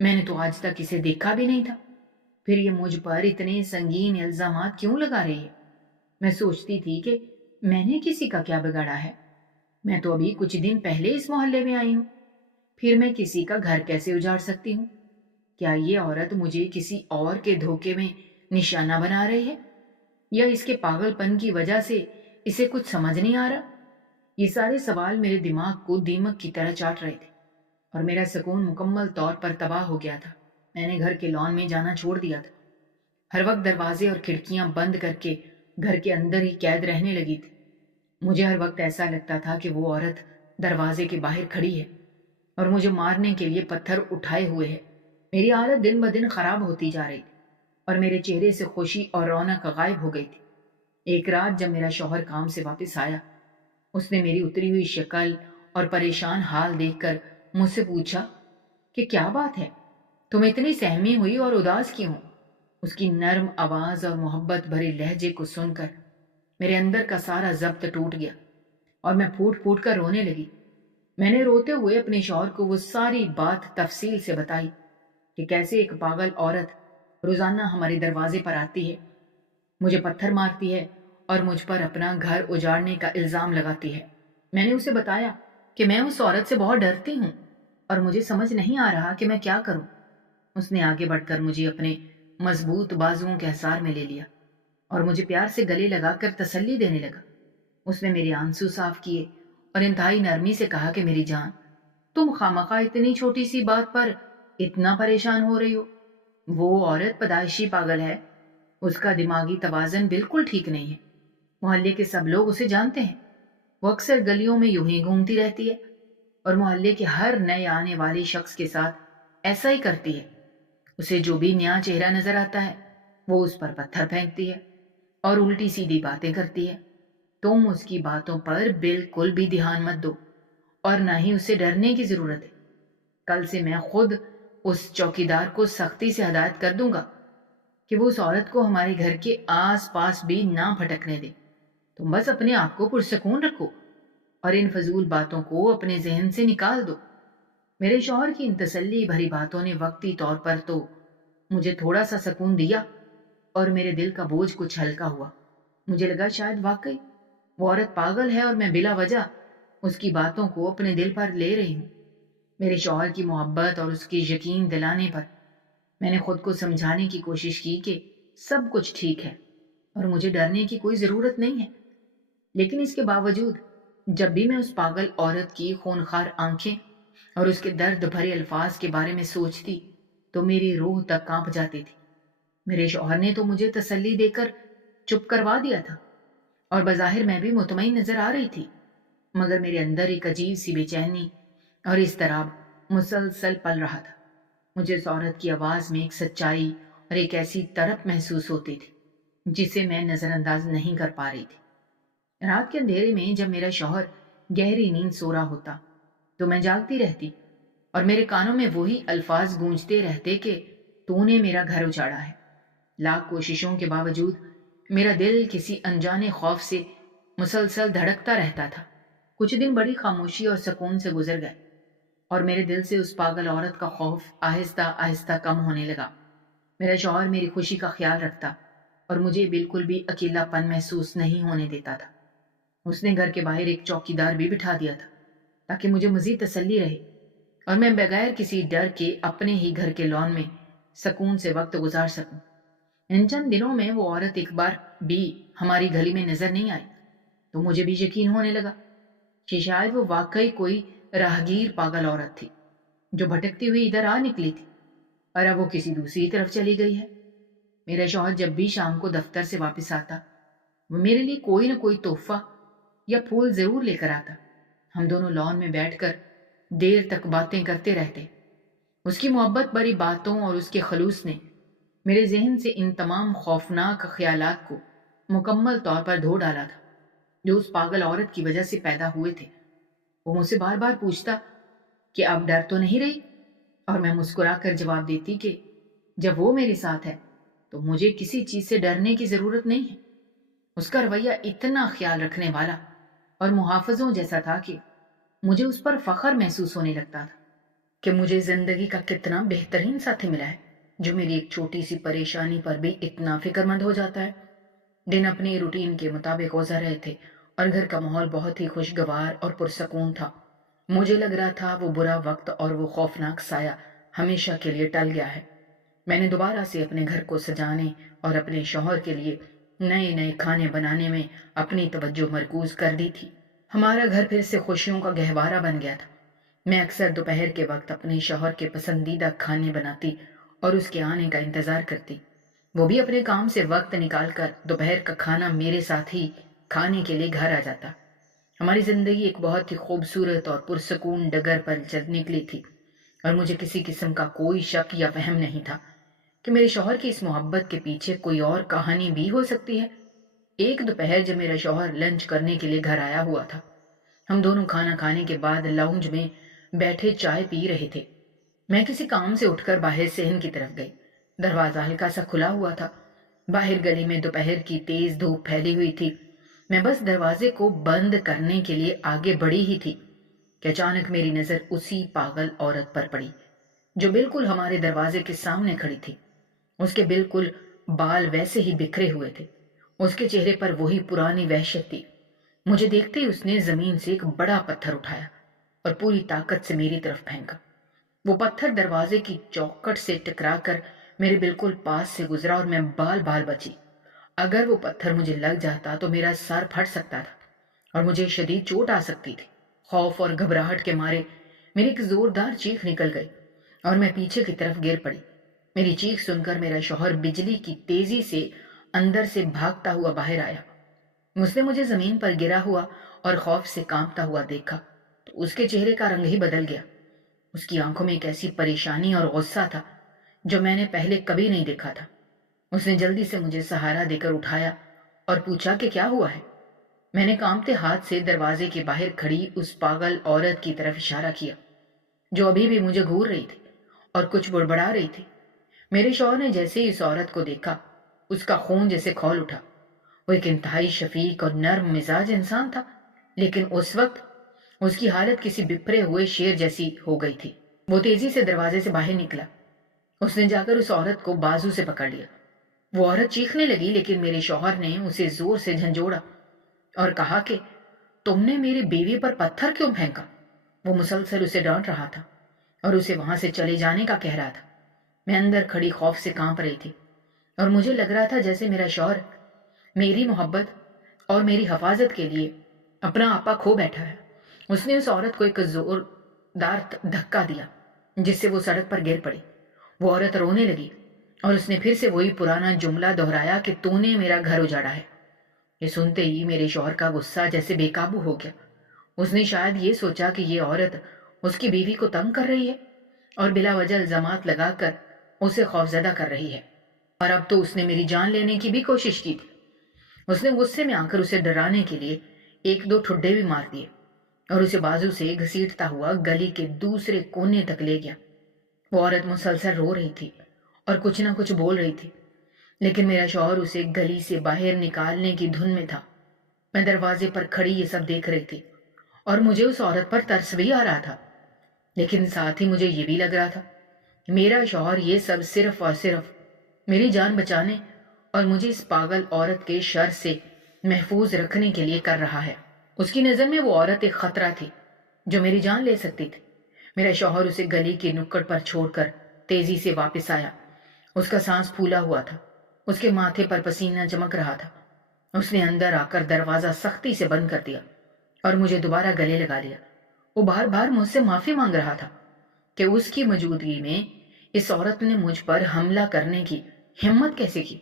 میں نے تو آج تک اسے دیکھا بھی نہیں تھا، پھر یہ مجھ پر اتنے سنگین الزامات کیوں لگا رہی ہے؟ میں سوچتی تھی کہ میں نے کسی کا کیا بگاڑا ہے؟ میں تو ابھی کچھ دن پہلے اس محلے میں آئی ہوں، پھر میں کسی کا گھر کیسے اجاڑ سکتی ہوں؟ کیا یہ عورت مجھے کسی اور کے دھوکے میں نشانہ بنا رہی ہے، یا اس کے پاگل پن کی وجہ سے اسے کچھ سمجھ نہیں آ رہا؟ یہ سارے سوال میرے دماغ کو دیمک کی طرح چاٹ رہے تھے، اور میرا سکون مکمل طور پر تباہ ہو گیا تھا۔ میں نے گھر کے لان میں جانا چھوڑ دیا تھا، ہر وقت دروازے اور کھڑکیاں بند کر کے گھر کے اندر ہی قید رہنے لگی تھی۔ مجھے ہر وقت ایسا لگتا تھا کہ وہ عورت دروازے کے باہر کھڑی ہے اور مجھے مارنے کے لیے پتھر اٹھائے ہوئے ہے۔ میری حالت دن بدن خراب ہوتی جا رہی تھی اور میرے چہرے سے خوشی اور رونق غائب ہو گئی تھی۔ ایک رات جب میرا شوہر کام سے واپس آیا، اس نے میری اتری ہوئی شکل اور پریشان حال دیکھ کر مجھ سے پوچھا کہ کیا بات ہے، تم اتنی سہمی ہوئی اور اداس کیوں؟ اس کی نرم آواز اور محبت بھرے لہجے کو سن کر میرے اندر کا سارا ضبط ٹوٹ گیا اور میں پھوٹ پھوٹ کر رونے لگی۔ میں نے روتے ہوئے اپنے شوہر کو وہ ساری بات تفصیل سے بتائی کہ کیسے ایک پاگل عورت روزانہ ہمارے دروازے پر آتی ہے، مجھے پتھر مارتی ہے اور مجھ پر اپنا گھر اجاڑنے کا الزام لگاتی ہے۔ میں نے اسے بتایا کہ میں اس عورت سے بہت ڈرتی ہوں اور مجھے سمجھ نہیں آ رہا کہ میں کیا کروں۔ اس نے آگے بڑھ کر مجھے اپنے مضبوط بازوؤں کے حصار میں لے لیا اور مجھے پیار سے گلے لگا کر تسلی دینے لگا۔ اس نے میرے آنسو صاف کیے اور انتہائی نرمی سے کہا کہ میری جان، تم خامخواہ اتنی چھوٹی سی بات پر اتنا پریشان ہو رہی ہو۔ وہ عورت پیدائشی پاگل ہے، اس کا دماغی توازن بالکل ٹھیک نہیں ہے۔ محلے کے سب لوگ اسے جانتے ہیں، وہ اکثر گلیوں میں یوں ہی گھومتی رہتی ہے اور محلے کے ہر نئے آنے والے شخص کے ساتھ ایسا ہی کرتی ہے۔ اسے جو بھی نیا چہرہ نظر آتا ہے وہ اس پر پتھر پھینکتی ہے اور الٹی سیدھی باتیں کرتی ہے۔ تم اس کی باتوں پر بالکل بھی دھیان مت دو اور نہ ہی اسے ڈرنے کی ضرورت ہے۔ کل سے میں خود اس چوکیدار کو سختی سے ہدایت کر دوں گا کہ وہ اس عورت کو ہمارے گھر کے آس پاس بھی نہ پھٹکنے دے۔ تم بس اپنے آپ کو پرسکون رکھو اور ان فضول باتوں کو اپنے ذہن سے نکال دو۔ میرے شوہر کی ان تسلی بھری باتوں نے وقتی طور پر تو مجھے تھوڑا سا سکون دیا اور میرے دل کا بوجھ کچھ ہلکا ہوا۔ مجھے لگا شاید واقعی وہ عورت پاگل ہے اور میں بلا وجہ اس کی باتوں کو اپنے دل پر لے رہی ہوں۔ میرے شوہر کی محبت اور اس کی یقین دلانے پر میں نے خود کو سمجھانے کی کوشش کی کہ سب کچھ ٹھیک ہے اور مجھے ڈرنے کی کوئی ضرورت نہیں ہے، لیکن اس کے باوجود جب بھی میں اس پاگل عورت کی خونخوار آنکھیں اور اس کے درد بھرے الفاظ کے بارے میں سوچتی تو میری روح تک کانپ جاتی تھی۔ میرے شوہر نے تو مجھے تسلی دے کر چپ کروا دیا تھا اور بظاہر میں بھی مطمئن نظر آ رہی تھی، مگر میرے اندر ایک عجیب سی بے چینی اور اضطراب مسلسل پل رہا تھا۔ مجھے اس عورت کی آواز میں ایک سچائی اور ایک ایسی تڑپ محسوس ہوتی تھی جسے میں نظر انداز نہیں کر پا رہی تھی۔ رات کے اندھیرے میں جب میرا شوہر گہری نیند سو رہا ہوتا تو میں جاگتی رہتی اور میرے کانوں میں وہی الفاظ گونجتے رہتے کہ تو نے میرا گھر اجاڑا ہے۔ لاکھ کوششوں کے باوجود میرا دل کسی انجانے خوف سے مسلسل دھڑکتا رہتا تھا۔ کچھ دن بڑی خاموشی اور سکون سے گزر گئے اور میرے دل سے اس پاگل عورت کا خوف آہستہ آہستہ کم ہونے لگا۔ میرا شوہر میری خوشی کا خیال رکھتا اور مجھے بالکل بھی اکیلا پن محسوس نہیں ہونے دیتا تھا۔ اس نے گھر کے باہر ایک چوکیدار بھی بٹھا دیا تھا تاکہ مجھے مزید تسلی رہے اور میں بغیر کسی ڈر کے اپنے ہی گھر کے لان میں سکون سے وقت گزار سکوں۔ ان چند دنوں میں وہ عورت ایک بار بھی ہماری گلی میں نظر نہیں آئی تو مجھے بھی یقین ہونے لگا کہ شاید وہ واقعی کوئی راہگیر پاگل عورت تھی جو بھٹکتی ہوئی ادھر آ نکلی تھی اور اب وہ کسی دوسری طرف چلی گئی ہے۔ میرا شوہر جب بھی شام کو دفتر سے واپس آتا وہ میرے لیے کوئی نہ کوئی تحفہ یا پھول ضرور لے کر آتا۔ ہم دونوں لان میں بیٹھ کر دیر تک باتیں کرتے رہتے۔ اس کی محبت بھری باتوں اور اس کے خلوص نے میرے ذہن سے ان تمام خوفناک خیالات کو مکمل طور پر دھو ڈالا تھا جو اس پاگل عورت کی وجہ سے پیدا ہوئے تھے۔ وہ مجھ سے بار بار پوچھتا کہ اب ڈر تو نہیں رہی، اور میں مسکرا کر جواب دیتی کہ جب وہ میرے ساتھ ہے تو مجھے کسی چیز سے ڈرنے کی ضرورت نہیں ہے۔ اس کا رویہ اتنا خیال رکھنے والا اور محافظوں جیسا تھا کہ مجھے اس پر فخر محسوس ہونے لگتا تھا۔ کہ مجھے زندگی کا کتنا بہترین ساتھی ملا ہے جو میری ایک چھوٹی سی پریشانی پر بھی اتنا فکر مند ہو جاتا ہے۔ دن اپنی روٹین کے مطابق گزر رہے تھے اور گھر کا ماحول بہت ہی خوشگوار اور پرسکون تھا۔ مجھے لگ رہا تھا وہ برا وقت اور وہ خوفناک سایہ ہمیشہ کے لیے ٹل گیا ہے۔ میں نے دوبارہ سے اپنے گھر کو سجانے اور اپنے شوہر کے لیے نئے نئے کھانے بنانے میں اپنی توجہ مرکوز کر دی تھی۔ ہمارا گھر پھر سے خوشیوں کا گہوارہ بن گیا تھا۔ میں اکثر دوپہر کے وقت اپنے شوہر کے پسندیدہ کھانے بناتی اور اس کے آنے کا انتظار کرتی۔ وہ بھی اپنے کام سے وقت نکال کر دوپہر کا کھانا میرے ساتھ ہی کھانے کے لیے گھر آ جاتا۔ ہماری زندگی ایک بہت ہی خوبصورت اور پرسکون ڈگر پر چل نکلی تھی، اور مجھے کسی قسم کا کوئی شک یا وہم نہیں تھا کہ میرے شوہر کی اس محبت کے پیچھے کوئی اور کہانی بھی ہو سکتی ہے۔ ایک دوپہر جب میرا شوہر لنچ کرنے کے لیے گھر آیا ہوا تھا، ہم دونوں کھانا کھانے کے بعد لاؤنج میں بیٹھے چائے پی رہے تھے۔ میں کسی کام سے اٹھ کر باہر صحن کی طرف گئی۔ دروازہ ہلکا سا کھلا ہوا تھا۔ باہر گلی میں دوپہر کی تیز دھوپ پھیلی ہوئی تھی۔ میں بس دروازے کو بند کرنے کے لیے آگے بڑھی ہی تھی کہ اچانک میری نظر اسی پاگل عورت پر پڑی جو بالکل ہمارے دروازے کے سامنے کھڑی تھی۔ اس کے بالکل بال ویسے ہی بکھرے ہوئے تھے، اس کے چہرے پر وہی پرانی وحشت تھی۔ مجھے دیکھتے ہی اس نے زمین سے ایک بڑا پتھر اٹھایا اور پوری طاقت سے میری طرف پھینکا۔ وہ پتھر دروازے کی چوکھٹ سے ٹکرا کر میرے بالکل پاس سے گزرا اور میں بال بال بچی۔ اگر وہ پتھر مجھے لگ جاتا تو میرا سر پھٹ سکتا تھا اور مجھے شدید چوٹ آ سکتی تھی۔ خوف اور گھبراہٹ کے مارے میری ایک زوردار چیخ نکل گئی اور میں پیچھے کی طرف گر پڑی۔ میری چیخ سن کر میرا شوہر بجلی کی تیزی سے اندر سے بھاگتا ہوا باہر آیا۔ اس نے مجھے زمین پر گرا ہوا اور خوف سے کانپتا ہوا دیکھا تو اس کے چہرے کا رنگ ہی بدل گیا۔ اس کی آنکھوں میں ایک ایسی پریشانی اور غصہ تھا جو میں نے پہلے کبھی نہیں دیکھا تھا۔ اس نے جلدی سے مجھے سہارا دے کر اٹھایا اور پوچھا کہ کیا ہوا ہے۔ میں نے کانپتے ہاتھ سے دروازے کے باہر کھڑی اس پاگل عورت کی طرف اشارہ کیا جو ابھی بھی مجھے گھور رہی تھی اور کچھ بڑبڑا رہی تھی۔ میرے شوہر نے جیسے ہی اس عورت کو دیکھا، اس کا خون جیسے کھول اٹھا۔ وہ ایک انتہائی شفیق اور نرم مزاج انسان تھا، لیکن اس وقت اس کی حالت کسی بپھرے ہوئے شیر جیسی ہو گئی تھی۔ وہ تیزی سے دروازے سے باہر نکلا۔ اس نے جا کر اس عورت کو بازو سے پکڑ لیا۔ وہ عورت چیخنے لگی، لیکن میرے شوہر نے اسے زور سے جھنجھوڑا اور کہا کہ تم نے میری بیوی پر پتھر کیوں پھینکا؟ وہ مسلسل اسے ڈانٹ رہا تھا اور اسے وہاں سے چلے جانے کا کہہ رہا تھا۔ میں اندر کھڑی خوف سے کانپ رہی تھی اور مجھے لگ رہا تھا جیسے میرا شوہر میری محبت اور میری حفاظت کے لیے اپنا آپا کھو بیٹھا ہے۔ اس نے اس عورت کو ایک زوردار دھکا دیا جس سے وہ سڑک پر گر پڑی۔ وہ عورت رونے لگی اور اس نے پھر سے وہی پرانا جملہ دہرایا کہ تو نے میرا گھر اجاڑا ہے۔ یہ سنتے ہی میرے شوہر کا غصہ جیسے بے قابو ہو گیا۔ اس نے شاید یہ سوچا کہ یہ عورت اس کی بیوی کو تنگ کر رہی ہے اور بلا وجہ الزامات لگا کر اسے خوفزدہ کر رہی ہے، اور اب تو اس نے میری جان لینے کی بھی کوشش کی تھی۔ اس نے غصے میں آ کر اسے ڈرانے کے لیے ایک دو ٹھڈے بھی مار دیے اور اسے بازو سے گھسیٹتا ہوا گلی کے دوسرے کونے تک لے گیا۔ وہ عورت مسلسل رو رہی تھی اور کچھ نہ کچھ بول رہی تھی، لیکن میرا شوہر اسے گلی سے باہر نکالنے کی دھن میں تھا۔ میں دروازے پر کھڑی یہ سب دیکھ رہی تھی اور مجھے اس عورت پر ترس بھی آ رہا تھا، لیکن ساتھ ہی مجھے یہ بھی لگ رہا تھا کہ میرا شوہر یہ سب صرف اور صرف میری جان بچانے اور مجھے اس پاگل عورت کے شر سے محفوظ رکھنے کے لیے کر رہا ہے۔ اس کی نظر میں وہ عورت ایک خطرہ تھی جو میری جان لے سکتی تھی۔ میرا شوہر اسے گلی کے نکڑ پر چھوڑ کر تیزی سے واپس آیا۔ اس کا سانس پھولا ہوا تھا، اس کے ماتھے پر پسینہ چمک رہا تھا۔ اس نے اندر آ کر دروازہ سختی سے بند کر دیا اور مجھے دوبارہ گلے لگا لیا۔ وہ بار بار مجھ سے معافی مانگ رہا تھا کہ اس کی موجودگی میں اس عورت نے مجھ پر حملہ کرنے کی ہمت کیسے کی۔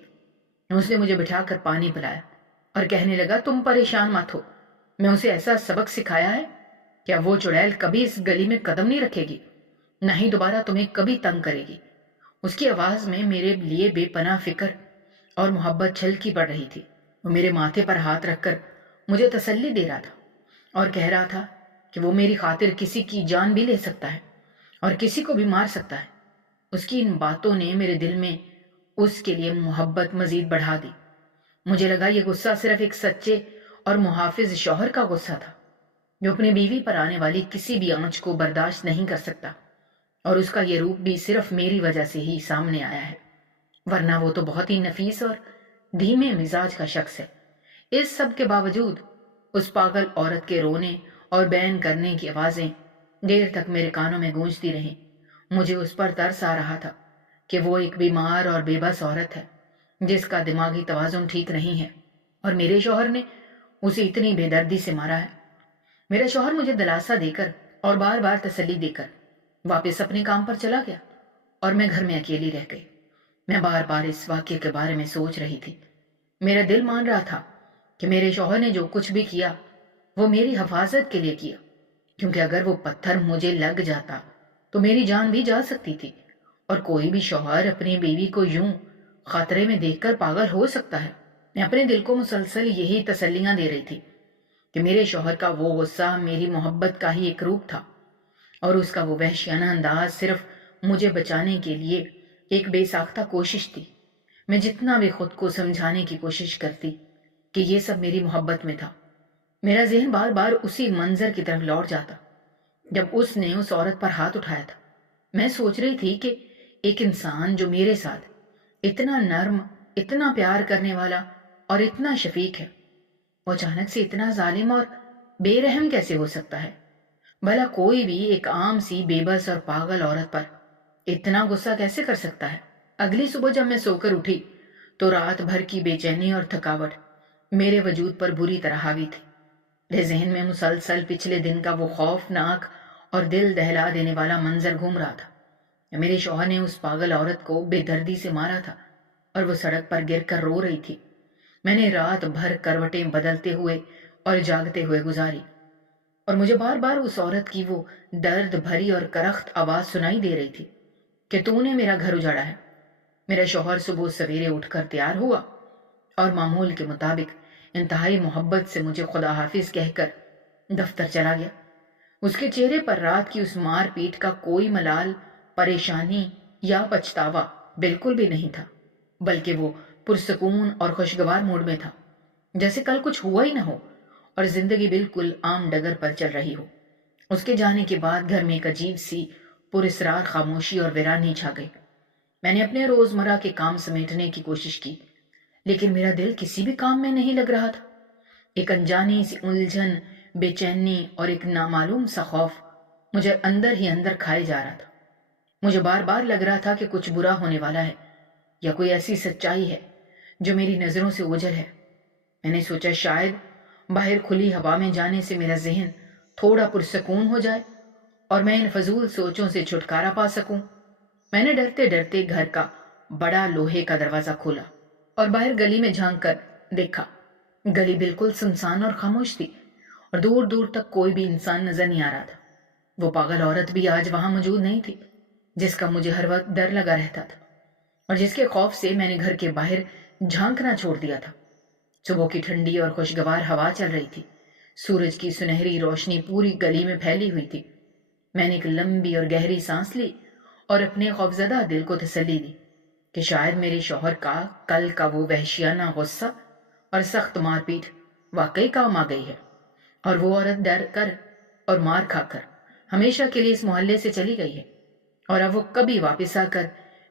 اس نے مجھے بٹھا کر پانی پلایا اور کہنے لگا تم پریشان مت ہو، میں اسے ایسا سبق سکھایا ہے کیا وہ چڑیل کبھی اس گلی میں قدم نہیں رکھے گی، نہ ہی دوبارہ تمہیں کبھی تنگ کرے گی۔ اس کی آواز میں میرے لیے بے پناہ فکر اور محبت چھلکی پڑ رہی تھی۔ وہ میرے ماتھے پر ہاتھ رکھ کر مجھے تسلی دے رہا تھا اور کہہ رہا تھا کہ وہ میری خاطر کسی کی جان بھی لے سکتا ہے اور کسی کو بھی مار سکتا ہے۔ اس کی ان باتوں نے میرے دل میں اس کے لیے محبت مزید بڑھا دی۔ مجھے لگا یہ غصہ صرف ایک سچے اور محافظ شوہر کا غصہ تھا جو اپنی بیوی پر آنے والی کسی بھی آنچ کو برداشت نہیں کر سکتا۔ اور اس کا یہ روپ بھی صرف میری وجہ سے ہی سامنے آیا ہے، ورنہ وہ تو بہت ہی نفیس اور دھیمے مزاج کا شخص ہے۔ اس سب کے باوجود اس پاگل عورت کے رونے اور بین کرنے کی آوازیں دیر تک میرے کانوں میں گونجتی رہیں۔ مجھے اس پر ترس آ رہا تھا کہ وہ ایک بیمار اور بے بس عورت ہے جس کا دماغی توازن ٹھیک نہیں ہے، اور میرے شوہر نے اسے اتنی بے دردی سے مارا ہے۔ میرا شوہر مجھے دلاسا دے کر اور بار بار تسلی دے کر واپس اپنے کام پر چلا گیا اور میں گھر میں اکیلی رہ گئی۔ میں بار بار اس واقعے کے بارے میں سوچ رہی تھی۔ میرا دل مان رہا تھا کہ میرے شوہر نے جو کچھ بھی کیا وہ میری حفاظت کے لیے کیا، کیونکہ اگر وہ پتھر مجھے لگ جاتا تو میری جان بھی جا سکتی تھی، اور کوئی بھی شوہر اپنی بیوی کو یوں خطرے میں دیکھ کر پاگل ہو سکتا ہے۔ میں اپنے دل کو مسلسل یہی تسلیاں دے رہی تھی کہ میرے شوہر کا وہ غصہ میری محبت کا ہی ایک روپ تھا، اور اس کا وہ وحشیانہ انداز صرف مجھے بچانے کے لیے ایک بے ساختہ کوشش تھی۔ میں جتنا بھی خود کو سمجھانے کی کوشش کرتی کہ یہ سب میری محبت میں تھا، میرا ذہن بار بار اسی منظر کی طرف لوٹ جاتا جب اس نے اس عورت پر ہاتھ اٹھایا تھا۔ میں سوچ رہی تھی کہ ایک انسان جو میرے ساتھ اتنا نرم، اتنا پیار کرنے والا اور اتنا شفیق ہے، وہ اچانک سے اتنا ظالم اور بے رحم کیسے ہو سکتا ہے؟ بھلا کوئی بھی ایک عام سی بے بس اور پاگل عورت پر اتنا غصہ کیسے کر سکتا ہے؟ اگلی صبح جب میں سو کر اٹھی تو رات بھر کی بے چینی اور تھکاوٹ میرے وجود پر بری طرح حاوی تھی۔ میرے ذہن میں مسلسل پچھلے دن کا وہ خوفناک اور دل دہلا دینے والا منظر گھوم رہا تھا۔ میرے شوہر نے اس پاگل عورت کو بے دردی سے مارا تھا اور وہ سڑک پر گر کر رو رہی تھی۔ میں نے رات بھر کروٹیں بدلتے ہوئے اور جاگتے ہوئے گزاری، اور مجھے بار بار اس عورت کی وہ درد بھری اور کرخت آواز سنائی دے رہی تھی کہ تو نے میرا گھر اجاڑا ہے۔ میرا شوہر صبح سویرے اٹھ کر تیار ہوا اور معمول کے مطابق انتہائی محبت سے مجھے خدا حافظ کہہ کر دفتر چلا گیا۔ اس کے چہرے پر رات کی اس مار پیٹ کا کوئی ملال، پریشانی یا پچھتاوا بالکل بھی نہیں تھا، بلکہ وہ پرسکون اور خوشگوار موڈ میں تھا، جیسے کل کچھ ہوا ہی نہ ہو اور زندگی بالکل عام ڈگر پر چل رہی ہو۔ اس کے جانے کے بعد گھر میں ایک عجیب سی پراسرار خاموشی اور ویرانی چھا گئی۔ میں نے اپنے روزمرہ کے کام سمیٹنے کی کوشش کی، لیکن میرا دل کسی بھی کام میں نہیں لگ رہا تھا۔ ایک انجانی سی الجھن، بے چینی اور ایک نامعلوم سا خوف مجھے اندر ہی اندر کھائے جا رہا تھا۔ مجھے بار بار لگ رہا تھا کہ کچھ برا ہونے والا ہے، یا کوئی ایسی سچائی ہے جو میری نظروں سے اوجھل ہے۔ میں نے سوچا شاید باہر کھلی ہوا میں جانے سے میرا ذہن تھوڑا پرسکون ہو جائے اور میں ان فضول سوچوں سے چھٹکارا پا سکوں۔ میں نے ڈرتے ڈرتے گھر کا بڑا لوہے کا دروازہ کھولا اور باہر گلی میں جھانک کر دیکھا۔ گلی بالکل سنسان اور خاموش تھی، اور دور دور تک کوئی بھی انسان نظر نہیں آ رہا تھا۔ وہ پاگل عورت بھی آج وہاں موجود نہیں تھی جس کا مجھے ہر وقت ڈر لگا رہتا تھا، اور جس کے خوف سے میں نے گھر کے باہر جھانکنا چھوڑ دیا تھا۔ صبح کی ٹھنڈی اور خوشگوار ہوا چل رہی تھی، سورج کی سنہری روشنی پوری گلی میں پھیلی ہوئی تھی۔ میں نے ایک لمبی اور گہری سانس لی اور اپنے خوفزدہ دل کو تسلی دی کہ شاید میرے شوہر کا کل کا وہ وحشیانہ غصہ اور سخت مار پیٹ واقعی کام آ گئی ہے، اور وہ عورت ڈر کر اور مار کھا کر ہمیشہ کے لیے اس محلے سے چلی گئی ہے، اور اب وہ کبھی واپس آ کر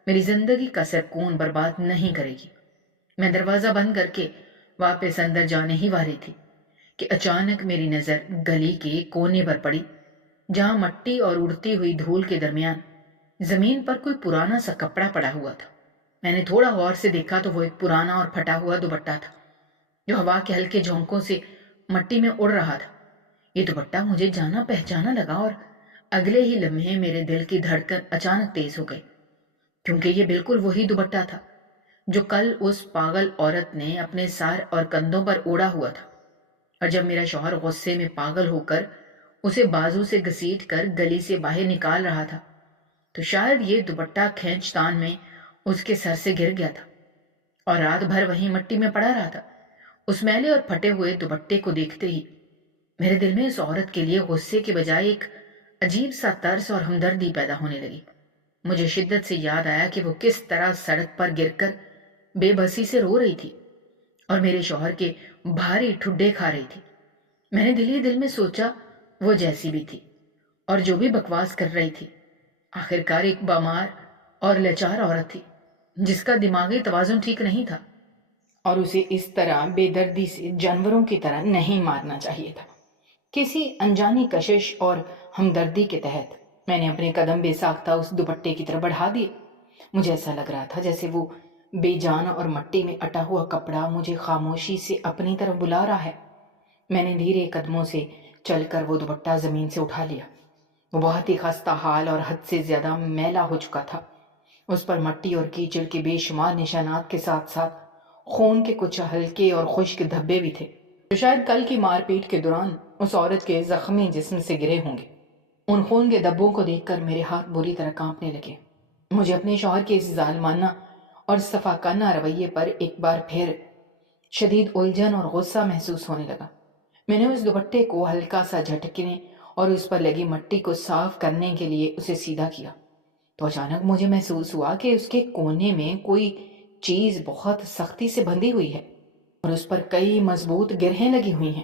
میری زندگی کا سکون برباد نہیں کرے گی۔ میں دروازہ بند کر کے واپس اندر جانے ہی والی تھی کہ اچانک میری نظر گلی کے کونے پر پڑی، جہاں مٹی اور اڑتی ہوئی دھول کے درمیان زمین پر کوئی پرانا سا کپڑا پڑا ہوا تھا۔ میں نے تھوڑا غور سے دیکھا تو وہ ایک پرانا اور پھٹا ہوا دوپٹہ تھا جو ہوا کے ہلکے جھونکوں سے مٹی میں اڑ رہا تھا۔ یہ دوپٹہ مجھے جانا پہچانا لگا، اور اگلے ہی لمحے میرے دل کی دھڑکن اچانک تیز ہو گئی، کیونکہ یہ بالکل وہی دوپٹہ تھا جو کل اس پاگل عورت نے اپنے سر اور کندھوں پر اوڑھا ہوا تھا۔ اور جب میرا شوہر غصے میں پاگل ہو کر اسے بازو سے گھسیٹ کر گلی سے باہر نکال رہا تھا تو شاید یہ دوپٹہ کھینچ تان میں اس کے سر سے گر گیا تھا اور رات بھر وہیں مٹی میں پڑا رہا تھا۔ اس میلے اور پھٹے ہوئے دوپٹے کو دیکھتے ہی میرے دل میں اس عورت کے لیے غصے کے بجائے ایک عجیب سا ترس اور ہمدردی پیدا ہونے لگی۔ مجھے شدت سے یاد آیا کہ وہ کس طرح سڑک پر گر کر بے بسی سے رو رہی تھی اور میرے شوہر کے بھاری ٹھڈے کھا رہی تھی۔ میں نے دل ہی دل میں سوچا وہ جیسی بھی تھی اور جو بھی بکواس کر رہی تھی، آخرکار ایک بیمار اور لاچار عورت تھی جس کا دماغی توازن ٹھیک نہیں تھا، اور اسے اس طرح بے دردی سے جانوروں کی طرح نہیں مارنا چاہیے تھا۔ کسی انجانی کشش اور ہمدردی کے تحت میں نے اپنے قدم بے ساختہ اس دوپٹے کی طرف بڑھا دیے۔ مجھے ایسا لگ رہا تھا جیسے وہ بے جان اور مٹی میں اٹا ہوا کپڑا مجھے خاموشی سے اپنی طرف بلا رہا ہے۔ میں نے دھیرے قدموں سے چل کر وہ دوپٹہ زمین سے اٹھا لیا۔ وہ بہت ہی خستہ حال اور حد سے زیادہ میلا ہو چکا تھا۔ اس پر مٹی اور کیچڑ کے بے شمار نشانات کے ساتھ ساتھ خون کے کچھ ہلکے اور خشک دھبے بھی تھے، جو شاید کل کی مار پیٹ کے دوران اس عورت کے زخمی جسم سے گرے ہوں گے۔ ان خون کے دھبوں کو دیکھ کر میرے ہاتھ بری طرح کانپنے لگے۔ مجھے اپنے شوہر کے اس ظالمانہ اور صفاقانہ رویے پر ایک بار پھر شدید الجھن اور غصہ محسوس ہونے لگا۔ میں نے اس دوپٹے کو ہلکا سا جھٹکنے اور اس پر لگی مٹی کو صاف کرنے کے لیے اسے سیدھا کیا تو اچانک مجھے محسوس ہوا کہ اس کے کونے میں کوئی چیز بہت سختی سے بندھی ہوئی ہے اور اس پر کئی مضبوط گرہیں لگی ہوئی ہیں۔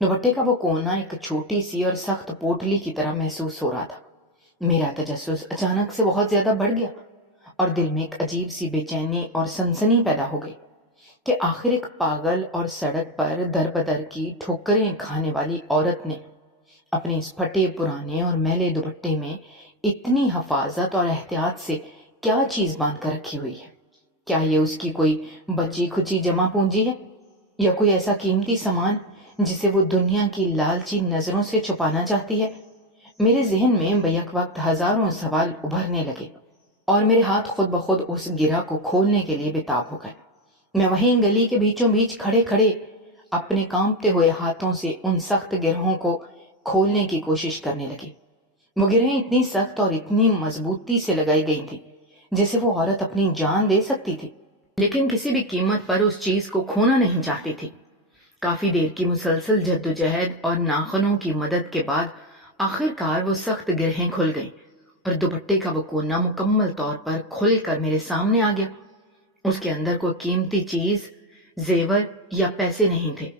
دوپٹے کا وہ کونا ایک چھوٹی سی اور سخت پوٹلی کی طرح محسوس ہو رہا تھا۔ میرا تجسس اچانک سے بہت زیادہ بڑھ گیا اور دل میں ایک عجیب سی بے چینی اور سنسنی پیدا ہو گئی کہ آخر ایک پاگل اور سڑک پر در بدر کی ٹھوکریں کھانے والی عورت نے اپنے اس پھٹے پرانے اور میلے دوپٹے میں اتنی حفاظت اور احتیاط سے کیا چیز باندھ کر رکھی ہوئی ہے؟ کیا یہ اس کی کوئی بچی کھچی جمع پونجی ہے یا کوئی ایسا قیمتی سامان جسے وہ دنیا کی لالچی نظروں سے چھپانا چاہتی ہے؟ میرے ذہن میں بیک وقت ہزاروں سوال ابھرنے لگے اور میرے ہاتھ خود بخود اس گرہ کو کھولنے کے لیے بےتاب ہو گئے۔ میں وہیں گلی کے بیچوں بیچ کھڑے کھڑے اپنے کانپتے ہوئے ہاتھوں سے ان سخت گرہوں کو کھولنے کی کوشش کرنے لگی۔ وہ گرہیں اتنی سخت اور اتنی مضبوطی سے لگائی گئی تھی جیسے وہ عورت اپنی جان دے سکتی تھی، لیکن کسی بھی قیمت پر اس چیز کو کھونا نہیں چاہتی تھی۔ کافی دیر کی مسلسل جدوجہد اور ناخنوں کی مدد کے بعد آخر کار وہ سخت گرہیں کھل گئیں اور دوپٹے کا وہ کونا مکمل طور پر کھل کر میرے سامنے آ گیا۔ اس کے اندر کوئی قیمتی چیز، زیور یا پیسے نہیں تھے،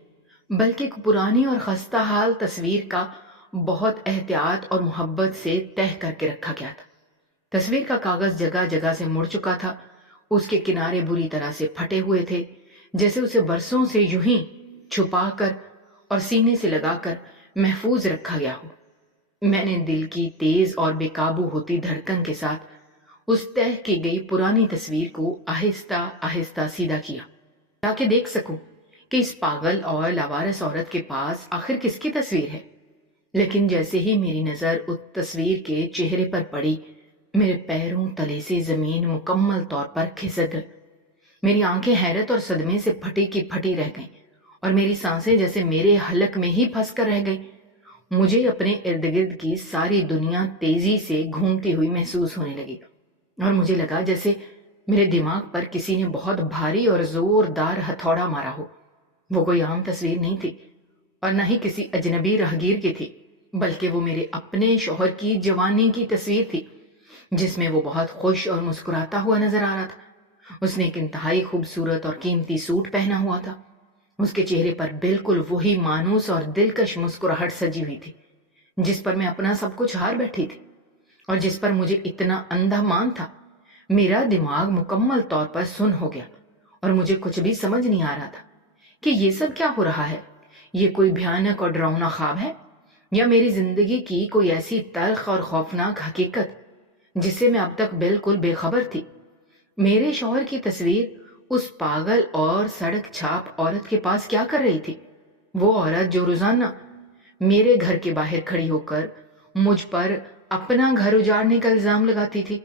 بلکہ ایک پرانی اور خستہ حال تصویر کا بہت احتیاط اور محبت سے تہہ کر کے رکھا گیا تھا۔ تصویر کا کاغذ جگہ جگہ سے مڑ چکا تھا، اس کے کنارے بری طرح سے پھٹے ہوئے تھے، جیسے اسے برسوں سے یوں ہی چھپا کر اور سینے سے لگا کر محفوظ رکھا گیا ہو۔ میں نے دل کی تیز اور بے قابو ہوتی دھڑکن کے ساتھ اس تہہ کی گئی پرانی تصویر کو آہستہ آہستہ سیدھا کیا تاکہ دیکھ سکوں کہ اس پاگل اور لاوارث عورت کے پاس آخر کس کی تصویر ہے۔ لیکن جیسے ہی میری نظر اس تصویر کے چہرے پر پڑی، میرے پیروں تلے سے زمین مکمل طور پر کھسک گئی۔ میری آنکھیں حیرت اور صدمے سے پھٹی کی پھٹی رہ گئیں اور میری سانسیں جیسے میرے حلق میں ہی پھنس کر رہ گئیں۔ مجھے اپنے ارد گرد کی ساری دنیا تیزی سے گھومتی ہوئی محسوس ہونے لگی اور مجھے لگا جیسے میرے دماغ پر کسی نے بہت بھاری اور زوردار ہتھوڑا مارا ہو۔ وہ کوئی عام تصویر نہیں تھی اور نہ ہی کسی اجنبی راہگیر کی تھی، بلکہ وہ میرے اپنے شوہر کی جوانی کی تصویر تھی، جس میں وہ بہت خوش اور مسکراتا ہوا نظر آ رہا تھا۔ اس نے ایک انتہائی خوبصورت اور قیمتی سوٹ پہنا ہوا تھا۔ اس کے چہرے پر بالکل وہی مانوس اور دلکش مسکراہٹ سجی ہوئی تھی جس پر میں اپنا سب کچھ ہار بیٹھی تھی اور جس پر مجھے اتنا اندھا مان تھا۔ میرا دماغ مکمل طور پر سن ہو گیا اور مجھے کچھ بھی سمجھ نہیں آ رہا تھا کہ یہ سب کیا ہو رہا ہے۔ یہ کوئی بھیانک اور ڈراؤنا خواب ہے یا میری زندگی کی کوئی ایسی تلخ اور خوفناک حقیقت جس سے میں اب تک بالکل بے خبر تھی۔ میرے شوہر کی تصویر اس پاگل اور سڑک چھاپ عورت کے پاس کیا کر رہی تھی؟ وہ عورت جو روزانہ میرے گھر کے باہر کھڑی ہو کر مجھ پر اپنا گھر اجاڑنے کا الزام لگاتی تھی،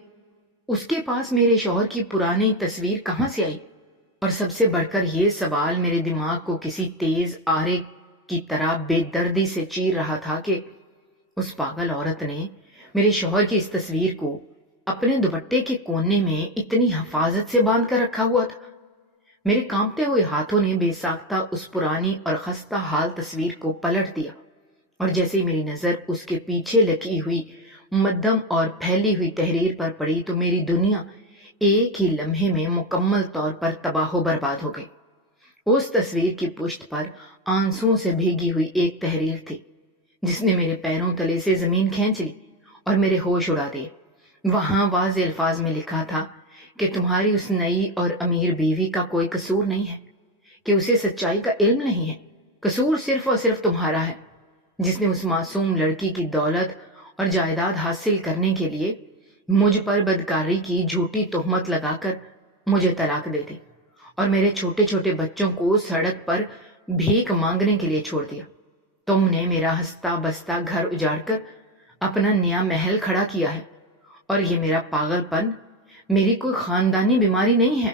اس کے پاس میرے شوہر کی پرانی تصویر کہاں سے آئی؟ اور سب سے بڑھ کر یہ سوال میرے دماغ کو کسی تیز آرے کی طرح بے دردی سے چیر رہا تھا کہ اس پاگل عورت نے میرے شوہر کی اس تصویر کو اپنے دوپٹے کے کونے میں اتنی حفاظت سے باندھ کر رکھا ہوا تھا۔ میرے کانپتے ہوئے ہاتھوں نے بے ساختہ اس پرانی اور خستہ حال تصویر کو پلٹ دیا اور جیسے ہی میری نظر اس کے پیچھے لکی ہوئی مدھم اور پھیلی ہوئی تحریر پر پڑی تو میری دنیا ایک ہی لمحے میں مکمل طور پر تباہ و برباد ہو گئی۔ اس تصویر کی پشت پر آنسوؤں سے بھیگی ہوئی ایک تحریر تھی جس نے میرے پیروں تلے سے زمین کھینچ لی اور میرے ہوش اڑا دیے۔ وہاں واضح الفاظ میں لکھا تھا کہ تمہاری اس نئی اور امیر بیوی کا کوئی قصور نہیں ہے، کہ اسے سچائی کا علم نہیں ہے، قصور صرف اور صرف تمہارا ہے، جس نے اس معصوم لڑکی کی دولت اور جائیداد حاصل کرنے کے لیے مجھ پر بدکاری کی جھوٹی تہمت لگا کر مجھے طلاق دے دی اور میرے چھوٹے چھوٹے بچوں کو سڑک پر بھیک مانگنے کے لیے چھوڑ دیا۔ تم نے میرا ہستا بستا گھر اجاڑ کر اپنا نیا محل کھڑا کیا ہے، اور یہ میرا پاگل پن میری کوئی خاندانی بیماری نہیں ہے،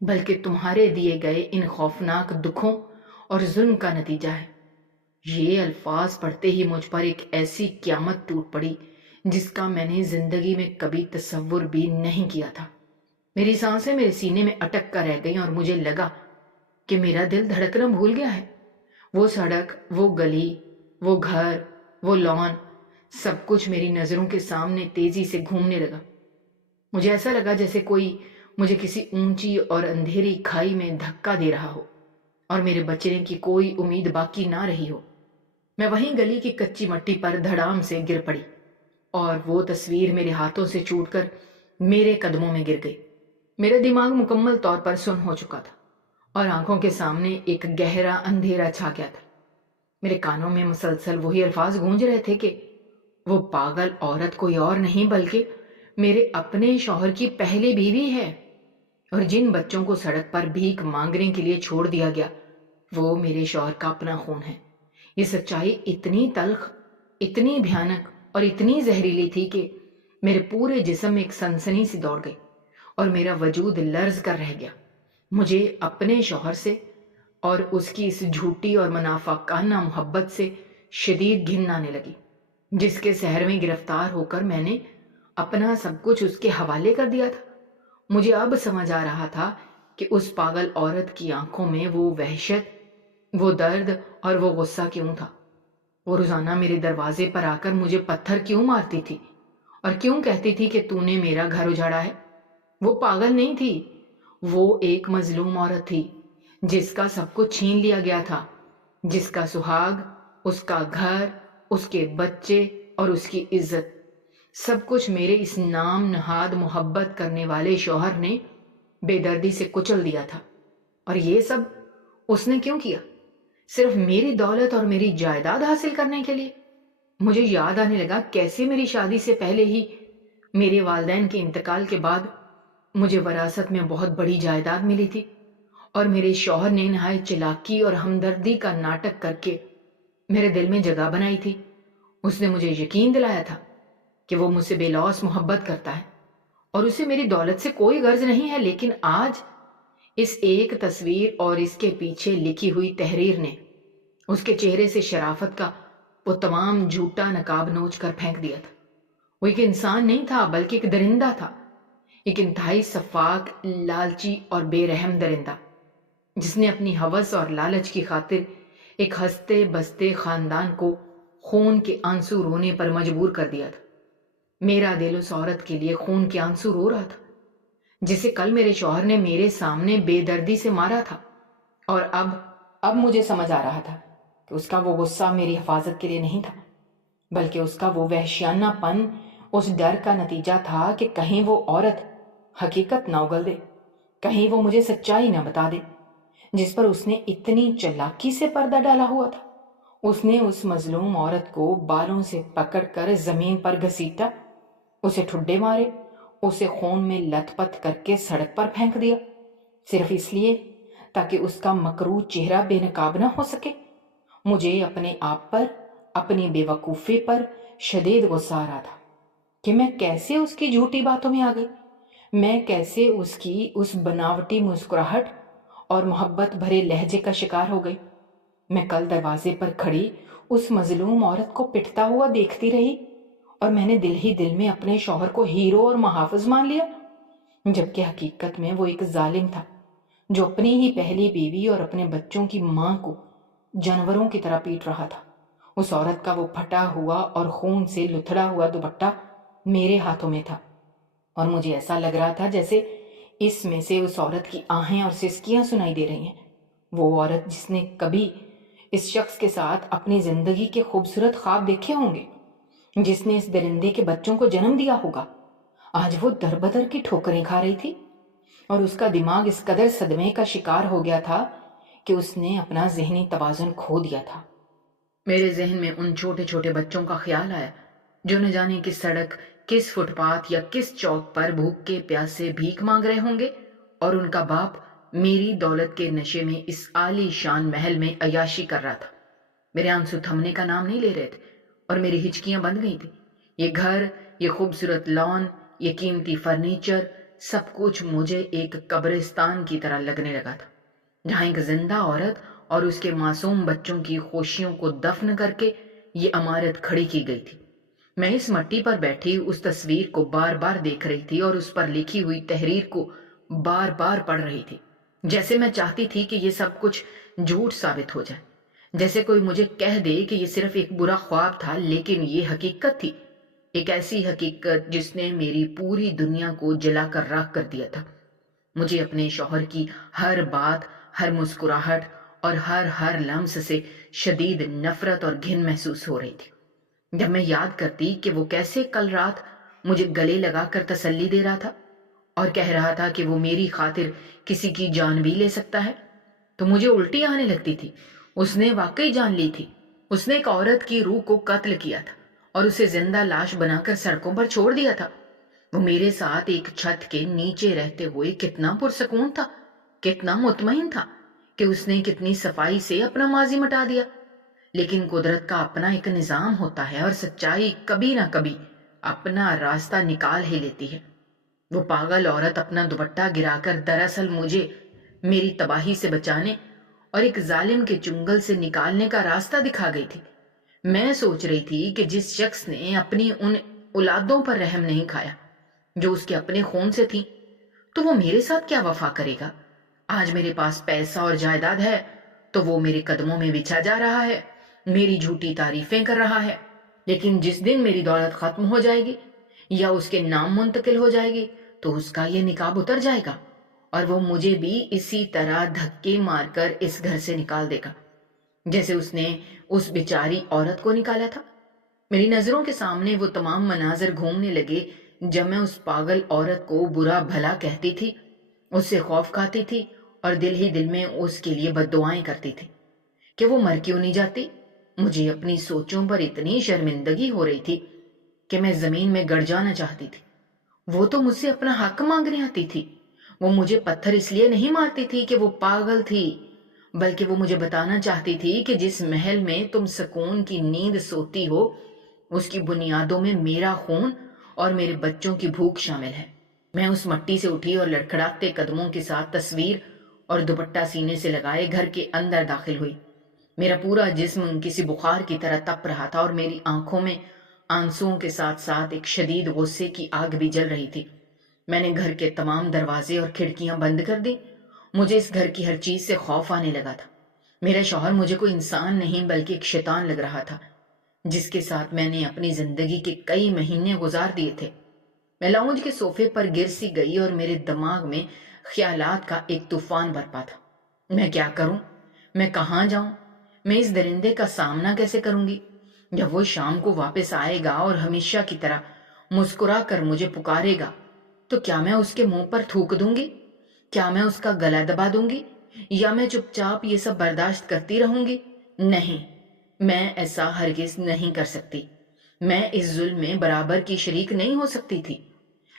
بلکہ تمہارے دیے گئے ان خوفناک دکھوں اور ظلم کا نتیجہ ہے۔ یہ الفاظ پڑھتے ہی مجھ پر ایک ایسی قیامت ٹوٹ پڑی جس کا میں نے زندگی میں کبھی تصور بھی نہیں کیا تھا۔ میری سانسیں میرے سینے میں اٹک کر رہ گئیں اور مجھے لگا کہ میرا دل دھڑکنا بھول گیا ہے۔ وہ سڑک، وہ گلی، وہ گھر، وہ لان، سب کچھ میری نظروں کے سامنے تیزی سے گھومنے لگا۔ مجھے ایسا لگا جیسے کوئی مجھے کسی اونچی اور اندھیری کھائی میں دھکا دے رہا ہو اور میرے بچنے کی کوئی امید باقی نہ رہی ہو۔ میں وہیں گلی کی کچی مٹی پر دھڑام سے گر پڑی اور وہ تصویر میرے ہاتھوں سے چھوٹ کر میرے قدموں میں گر گئی۔ میرا دماغ مکمل طور پر سن ہو چکا تھا اور آنکھوں کے سامنے ایک گہرا اندھیرا چھا گیا تھا۔ میرے کانوں میں مسلسل وہی الفاظ گونج رہے تھے کہ وہ پاگل عورت کوئی اور نہیں بلکہ میرے اپنے شوہر کی پہلی بیوی ہے، اور جن بچوں کو سڑک پر بھیک مانگنے کے لیے چھوڑ دیا گیا وہ میرے شوہر کا اپنا خون ہے۔ یہ سچائی اتنی تلخ، اتنی بھیانک اور اتنی زہریلی تھی کہ میرے پورے جسم میں ایک سنسنی سی دوڑ گئی اور میرا وجود لرز کر رہ گیا۔ مجھے اپنے شوہر سے اور اس کی اس جھوٹی اور منافقانہ محبت سے شدید گھن آنے لگی، جس کے سحر میں گرفتار ہو کر میں نے اپنا سب کچھ اس کے حوالے کر دیا تھا۔ مجھے اب سمجھ آ رہا تھا کہ اس پاگل عورت کی آنکھوں میں وہ وحشت، وہ درد اور وہ غصہ کیوں تھا۔ وہ روزانہ میرے دروازے پر آ کر مجھے پتھر کیوں مارتی تھی اور کیوں کہتی تھی کہ تو نے میرا گھر اجاڑا ہے۔ وہ پاگل نہیں تھی، وہ ایک مظلوم عورت تھی جس کا سب کچھ چھین لیا گیا تھا، جس کا سہاگ، اس کا گھر، اس کے بچے اور اس کی عزت، سب کچھ میرے اس نام نہاد محبت کرنے والے شوہر نے بے دردی سے کچل دیا تھا۔ اور یہ سب اس نے کیوں کیا؟ صرف میری دولت اور میری جائیداد حاصل کرنے کے لیے؟ مجھے یاد آنے لگا کیسے میری شادی سے پہلے ہی میرے والدین کے انتقال کے بعد مجھے وراثت میں بہت بڑی جائیداد ملی تھی، اور میرے شوہر نے نہایت چلاکی اور ہمدردی کا ناٹک کر کے میرے دل میں جگہ بنائی تھی۔ اس نے مجھے یقین دلایا تھا کہ وہ مجھ سے بے لوث محبت کرتا ہے اور اسے میری دولت سے کوئی غرض نہیں ہے، لیکن آج اس ایک تصویر اور اس کے پیچھے لکھی ہوئی تحریر نے اس کے چہرے سے شرافت کا وہ تمام جھوٹا نقاب نوچ کر پھینک دیا تھا۔ وہ ایک انسان نہیں تھا بلکہ ایک درندہ تھا، ایک انتہائی سفاک، لالچی اور بے رحم درندہ، جس نے اپنی ہوس اور لالچ کی خاطر ایک ہنستے بستے خاندان کو خون کے آنسو رونے پر مجبور کر دیا تھا۔ میرا دل اس عورت کے لیے خون کے آنسو رو رہا تھا جسے کل میرے شوہر نے میرے سامنے بے دردی سے مارا تھا، اور اب مجھے سمجھ آ رہا تھا کہ اس کا وہ غصہ میری حفاظت کے لیے نہیں تھا، بلکہ اس کا وہ وحشیانہ پن اس ڈر کا نتیجہ تھا کہ کہیں وہ عورت حقیقت نہ اگل دے، کہیں وہ مجھے سچائی نہ بتا دے جس پر اس نے اتنی چلاکی سے پردہ ڈالا ہوا تھا۔ اس نے اس مظلوم عورت کو بالوں سے پکڑ کر زمین پر گھسیٹا، اسے ٹھڈے مارے، اسے خون میں لت پت کر کے سڑک پر پھینک دیا، صرف اس لیے تاکہ اس کا مکروہ چہرہ بے نقاب نہ ہو سکے۔ مجھے اپنے آپ پر، اپنی بے وقوفی پر شدید غصہ آ رہا تھا کہ میں کیسے اس کی جھوٹی باتوں میں آ گئی، میں کیسے اس کی اس بناوٹی مسکراہٹ اور محبت بھرے لہجے کا شکار ہو گئی۔ میں کل دروازے پر کھڑی اس مظلوم عورت کو پٹتا ہوا دیکھتی رہی اور میں نے دل ہی دل میں اپنے شوہر کو ہیرو اور محافظ مان لیا، جبکہ حقیقت میں وہ ایک ظالم تھا جو اپنی ہی پہلی بیوی اور اپنے بچوں کی ماں کو جانوروں کی طرح پیٹ رہا تھا۔ اس عورت کا وہ پھٹا ہوا اور خون سے لتھڑا ہوا دوپٹہ میرے ہاتھوں میں تھا، اور مجھے ایسا لگ رہا تھا جیسے اس میں سے اس عورت کی آہیں اور سسکیاں سنائی دے رہی ہیں۔ وہ عورت جس نے کبھی اس شخص کے ساتھ اپنی زندگی کے خوبصورت خواب دیکھے ہوں گے، جس نے اس درندے کے بچوں کو جنم دیا ہوگا، آج وہ در بدر کی ٹھوکریں کھا رہی تھی اور اس کا دماغ اس قدر صدمے کا شکار ہو گیا تھا کہ اس نے اپنا ذہنی توازن کھو دیا تھا۔ میرے ذہن میں ان چھوٹے چھوٹے بچوں کا خیال آیا جو نہ جانے کس سڑک، کس فٹ پاتھ یا کس چوک پر بھوک کے پیاسے بھیک مانگ رہے ہوں گے، اور ان کا باپ میری دولت کے نشے میں اس عالی شان محل میں عیاشی کر رہا تھا۔ میرے آنسو تھمنے کا نام نہیں لے رہے تھے اور میری ہچکیاں بند گئی تھی۔ یہ گھر، یہ خوبصورت لان، یہ قیمتی فرنیچر، سب کچھ مجھے ایک قبرستان کی طرح لگنے لگا تھا، جہاں ایک زندہ عورت اور اس کے معصوم بچوں کی خوشیوں کو دفن کر کے یہ عمارت کھڑی کی گئی تھی۔ میں اس مٹی پر بیٹھی اس تصویر کو بار بار دیکھ رہی تھی اور اس پر لکھی ہوئی تحریر کو بار بار پڑھ رہی تھی، جیسے میں چاہتی تھی کہ یہ سب کچھ جھوٹ ثابت ہو جائے، جیسے کوئی مجھے کہہ دے کہ یہ صرف ایک برا خواب تھا، لیکن یہ حقیقت تھی، ایک ایسی حقیقت جس نے میری پوری دنیا کو جلا کر راکھ کر دیا تھا۔ مجھے اپنے شوہر کی ہر بات، ہر مسکراہٹ اور ہر لمس سے شدید نفرت اور گھن محسوس ہو رہی تھی۔ جب میں یاد کرتی کہ وہ کیسے کل رات مجھے گلے لگا کر تسلی دے رہا تھا اور کہہ رہا تھا کہ وہ میری خاطر کسی کی جان بھی لے سکتا ہے، تو مجھے الٹی آنے لگتی تھی۔ اس نے واقعی جان لی تھی۔ اس نے ایک عورت کی روح کو قتل کیا تھا اور اسے زندہ لاش بنا کر سڑکوں پر چھوڑ دیا تھا۔ وہ میرے ساتھ ایک چھت کے نیچے رہتے ہوئے کتنا پرسکون تھا، کتنا مطمئن تھا کہ اس نے کتنی صفائی سے اپنا ماضی مٹا دیا۔ لیکن قدرت کا اپنا ایک نظام ہوتا ہے اور سچائی کبھی نہ کبھی اپنا راستہ نکال ہی لیتی ہے۔ وہ پاگل عورت اپنا دوپٹہ گرا کر دراصل مجھے میری تباہی سے بچانے اور ایک ظالم کے چنگل سے نکالنے کا راستہ دکھا گئی تھی۔ میں سوچ رہی تھی کہ جس شخص نے اپنی ان اولادوں پر رحم نہیں کھایا جو اس کے اپنے خون سے تھی، تو وہ میرے ساتھ کیا وفا کرے گا؟ آج میرے پاس پیسہ اور جائیداد ہے تو وہ میرے قدموں میں بچھا جا رہا ہے، میری جھوٹی تعریفیں کر رہا ہے، لیکن جس دن میری دولت ختم ہو جائے گی یا اس کے نام منتقل ہو جائے گی تو اس کا یہ نقاب اتر جائے گا اور وہ مجھے بھی اسی طرح دھکے مار کر اس گھر سے نکال دے گا جیسے اس نے اس بیچاری عورت کو نکالا تھا۔ میری نظروں کے سامنے وہ تمام مناظر گھومنے لگے جب میں اس پاگل عورت کو برا بھلا کہتی تھی، اس سے خوف کھاتی تھی اور دل ہی دل میں اس کے لیے بد دعائیں کرتی تھی کہ وہ مر کیوں نہیں جاتی۔ مجھے اپنی سوچوں پر اتنی شرمندگی ہو رہی تھی کہ میں زمین میں گڑ جانا چاہتی تھی۔ وہ تو مجھ سے اپنا حق مانگنے آتی تھی۔ وہ مجھے پتھر اس لیے نہیں مارتی تھی کہ وہ پاگل تھی، بلکہ وہ مجھے بتانا چاہتی تھی کہ جس محل میں تم سکون کی نیند سوتی ہو اس کی بنیادوں میں میرا خون اور میرے بچوں کی بھوک شامل ہے۔ میں اس مٹی سے اٹھی اور لڑکھڑاتے قدموں کے ساتھ تصویر اور دوپٹہ سینے سے لگائے گھر کے اندر داخل ہوئی۔ میرا پورا جسم کسی بخار کی طرح تپ رہا تھا اور میری آنکھوں میں آنسوؤں کے ساتھ ساتھ ایک شدید غصے کی آگ بھی جل رہی تھی۔ میں نے گھر کے تمام دروازے اور کھڑکیاں بند کر دی۔ مجھے اس گھر کی ہر چیز سے خوف آنے لگا تھا۔ میرا شوہر مجھے کوئی انسان نہیں بلکہ ایک شیطان لگ رہا تھا جس کے ساتھ میں نے اپنی زندگی کے کئی مہینے گزار دیے تھے۔ میں لاؤنج کے صوفے پر گر سی گئی اور میرے دماغ میں خیالات کا ایک طوفان برپا تھا۔ میں کیا کروں؟ میں کہاں جاؤں؟ میں اس درندے کا سامنا کیسے کروں گی؟ جب وہ شام کو واپس آئے گا اور ہمیشہ کی طرح مسکرا کر مجھے پکارے گا تو کیا میں اس کے منہ پر تھوک دوں گی؟ کیا میں اس کا گلا دبا دوں گی یا میں چپ چاپ یہ سب برداشت کرتی رہوں گی؟ نہیں، میں ایسا ہرگز نہیں کر سکتی۔ میں اس ظلم میں برابر کی شریک نہیں ہو سکتی تھی۔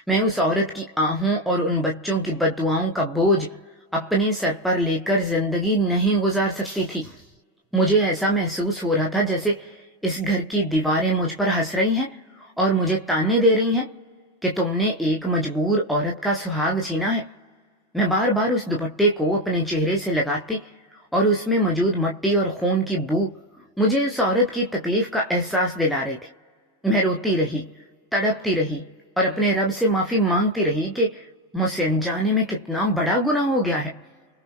میں اس عورت کی آہوں اور ان بچوں کی بد دعاؤں کا بوجھ اپنے سر پر لے کر زندگی نہیں گزار سکتی تھی۔ مجھے ایسا محسوس ہو رہا تھا جیسے اس گھر کی دیواریں مجھ پر ہنس رہی ہیں اور مجھے تانے دے رہی ہیں کہ تم نے ایک مجبور عورت کا سہاگ چھینا ہے۔ میں بار بار اس دوپٹے کو اپنے چہرے سے لگاتی اور اس میں موجود مٹی اور خون کی بو مجھے اس عورت کی تکلیف کا احساس دلا رہی تھی۔ میں روتی رہی، تڑپتی رہی اور اپنے رب سے معافی مانگتی رہی کہ مجھ سے انجانے میں کتنا بڑا گناہ ہو گیا ہے۔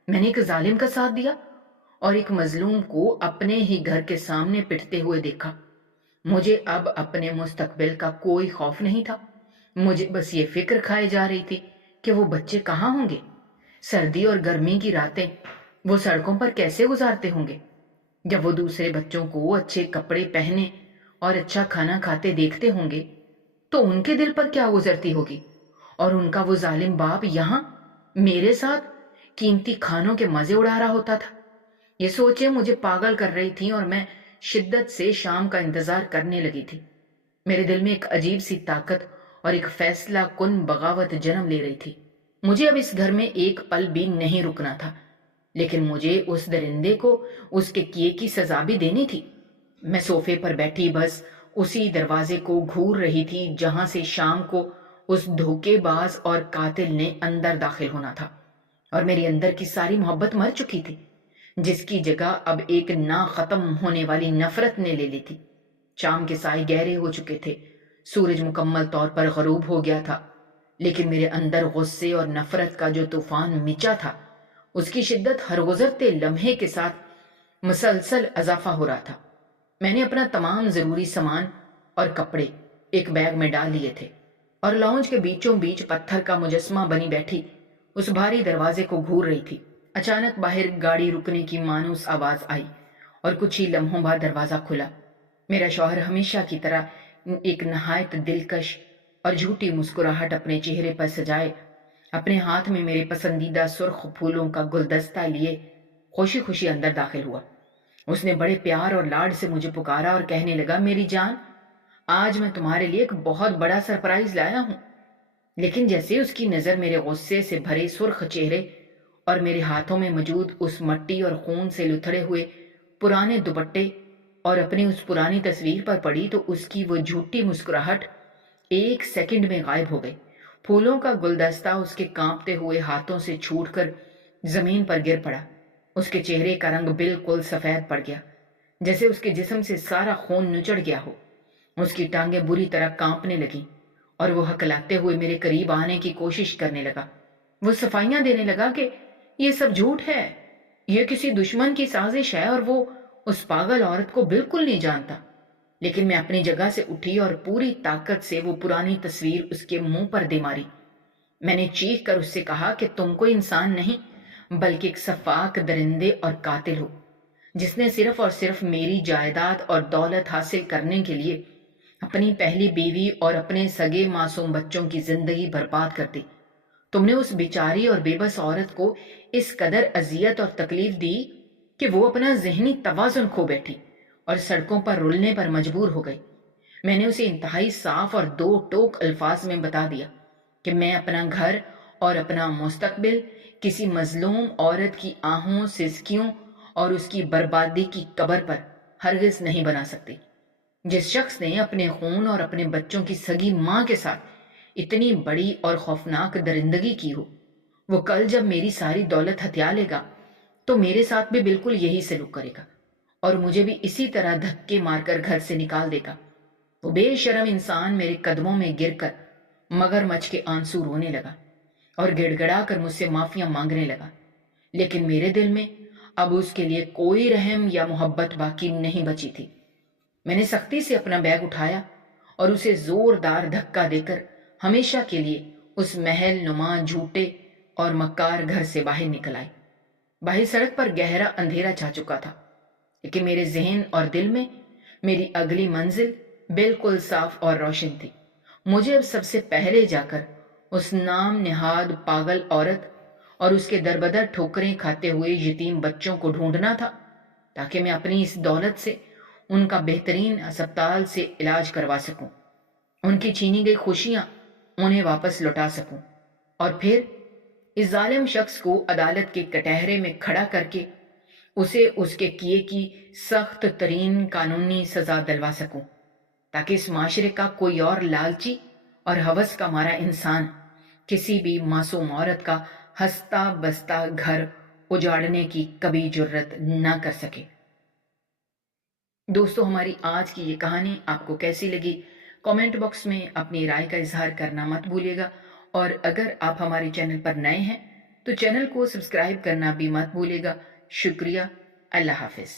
میں نے ایک ظالم کا ساتھ دیا اور ایک مظلوم کو اپنے ہی گھر کے سامنے پٹتے ہوئے دیکھا۔ مجھے اب اپنے مستقبل کا کوئی خوف نہیں تھا۔ مجھے بس یہ فکر کھائے جا رہی تھی کہ وہ بچے کہاں ہوں گے؟ سردی اور گرمی کی راتیں وہ سڑکوں پر کیسے گزارتے ہوں گے؟ جب وہ دوسرے بچوں کو اچھے کپڑے پہنے اور اچھا کھانا کھاتے دیکھتے ہوں گے تو ان کے دل پر کیا گزرتی ہوگی؟ اور ان کا وہ ظالم باپ یہاں میرے ساتھ قیمتی کھانوں کے مزے اڑا رہا ہوتا تھا۔ یہ سوچیں مجھے پاگل کر رہی تھی اور میں شدت سے شام کا انتظار کرنے لگی تھی۔ میرے دل میں ایک عجیب سی طاقت اور ایک فیصلہ کن بغاوت جنم لے رہی تھی۔ مجھے اب اس گھر میں ایک پل بھی نہیں رکنا تھا، لیکن مجھے اس درندے کو اس کے کیے کی سزا بھی دینی تھی۔ میں صوفے پر بیٹھی بس اسی دروازے کو گھور رہی تھی جہاں سے شام کو اس دھوکے باز اور قاتل نے اندر داخل ہونا تھا، اور میری اندر کی ساری محبت مر چکی تھی، جس کی جگہ اب ایک نہ ختم ہونے والی نفرت نے لے لی تھی۔ شام کے سائے گہرے ہو چکے تھے، سورج مکمل طور پر غروب ہو گیا تھا، لیکن میرے اندر غصے اور نفرت کا جو طوفان مچا تھا اس کی شدت ہر گزرتے لمحے کے ساتھ مسلسل اضافہ ہو رہا تھا۔ میں نے اپنا تمام ضروری سامان اور کپڑے ایک بیگ میں ڈال لیے تھے اور لاؤنج کے بیچوں بیچ پتھر کا مجسمہ بنی بیٹھی اس بھاری دروازے کو گھور رہی تھی۔ اچانک باہر گاڑی رکنے کی مانوس آواز آئی اور کچھ ہی لمحوں بعد دروازہ کھلا۔ میرا شوہر ہمیشہ کی طرح ایک نہایت دلکش اور جھوٹی مسکراہٹ اپنے چہرے پر سجائے اپنے ہاتھ میں میرے پسندیدہ سرخ پھولوں کا گلدستہ لیے خوشی خوشی اندر داخل ہوا۔ اس نے بڑے پیار اور لاڈ سے مجھے پکارا اور کہنے لگا، میری جان، آج میں تمہارے لیے ایک بہت بڑا سرپرائز لایا ہوں۔ لیکن جیسے اس کی نظر میرے غصے سے بھرے سرخ چہرے اور میرے ہاتھوں میں موجود اس مٹی اور خون سے لتھڑے ہوئے پرانے دوپٹے اور اپنی اس پرانی تصویر پر پڑی تو اس کی وہ جھوٹی مسکراہٹ ایک سیکنڈ میں غائب ہو گئی۔ پھولوں کا گلدستہ اس کے کانپتے ہوئے ہاتھوں سے چھوٹ کر زمین پر گر پڑا۔ اس کے چہرے کا رنگ بالکل سفید پڑ گیا، جیسے اس کے جسم سے سارا خون نچڑ گیا ہو۔ اس کی ٹانگیں بری طرح کانپنے لگیں اور وہ ہکلاتے ہوئے میرے قریب آنے کی کوشش کرنے لگا۔ وہ صفائیاں دینے لگا کہ یہ سب جھوٹ ہے، یہ کسی دشمن کی سازش ہے اور وہ اس پاگل عورت کو بالکل نہیں جانتا۔ لیکن میں اپنی جگہ سے اٹھی اور پوری طاقت سے وہ پرانی تصویر اس کے منہ پر دے ماری۔ میں نے چیخ کر اس سے کہا کہ تم کوئی انسان نہیں بلکہ ایک سفاک درندے اور قاتل ہو، جس نے صرف اور صرف میری جائیداد اور دولت حاصل کرنے کے لیے اپنی پہلی بیوی اور اپنے سگے معصوم بچوں کی زندگی برباد کر دی۔ تم نے اس بیچاری اور بے بس عورت کو اس قدر اذیت اور تکلیف دی کہ وہ اپنا ذہنی توازن کھو بیٹھی اور سڑکوں پر رلنے پر مجبور ہو گئی۔ میں نے اسے انتہائی صاف اور دو ٹوک الفاظ میں بتا دیا کہ میں اپنا گھر اور اپنا مستقبل کسی مظلوم عورت کی آہوں، سسکیوں اور اس کی بربادی کی قبر پر ہرگز نہیں بنا سکتی۔ جس شخص نے اپنے خون اور اپنے بچوں کی سگی ماں کے ساتھ اتنی بڑی اور خوفناک درندگی کی ہو، وہ کل جب میری ساری دولت ہتھیا لے گا تو میرے ساتھ بھی بالکل یہی سلوک کرے گا اور مجھے بھی اسی طرح دھکے مار کر گھر سے نکال دے گا۔ وہ بے شرم انسان میرے قدموں میں گر کر مگر مچھ کے آنسو رونے لگا اور گڑ گڑا کر مجھ سے معافیاں مانگنے لگا، لیکن میرے دل میں اب اس کے لیے کوئی رحم یا محبت باقی نہیں بچی تھی۔ میں نے سختی سے اپنا بیگ اٹھایا اور اسے زوردار دھکا دے کر ہمیشہ کے لیے اس محل نما جھوٹے اور مکار گھر سے باہر نکل آئی۔ باہر سڑک پر گہرا اندھیرا چھا چکا تھا، لیکن میرے ذہن اور دل میں میری اگلی منزل بالکل صاف اور روشن تھی۔ مجھے اب سب سے پہلے جا کر اس نام نہاد پاگل عورت اور اس کے دربدر ٹھوکریں کھاتے ہوئے یتیم بچوں کو ڈھونڈنا تھا، تاکہ میں اپنی اس دولت سے ان کا بہترین اسپتال سے علاج کروا سکوں، ان کی چھینی گئی خوشیاں انہیں واپس لوٹا سکوں، اور پھر اس ظالم شخص کو عدالت کے کٹہرے میں کھڑا کر کے اسے اس کے کیے کی سخت ترین قانونی سزا دلوا سکوں، تاکہ اس معاشرے کا کوئی اور لالچی اور ہوس کا مارا انسان کسی بھی معصوم عورت کا ہنستا بستا گھر اجاڑنے کی کبھی جرت نہ کر سکے۔ دوستو، ہماری آج کی یہ کہانی آپ کو کیسی لگی؟ کامنٹ باکس میں اپنی رائے کا اظہار کرنا مت بھولیے گا، اور اگر آپ ہمارے چینل پر نئے ہیں تو چینل کو سبسکرائب کرنا بھی مت بھولیے گا۔ شکریہ۔ اللہ حافظ۔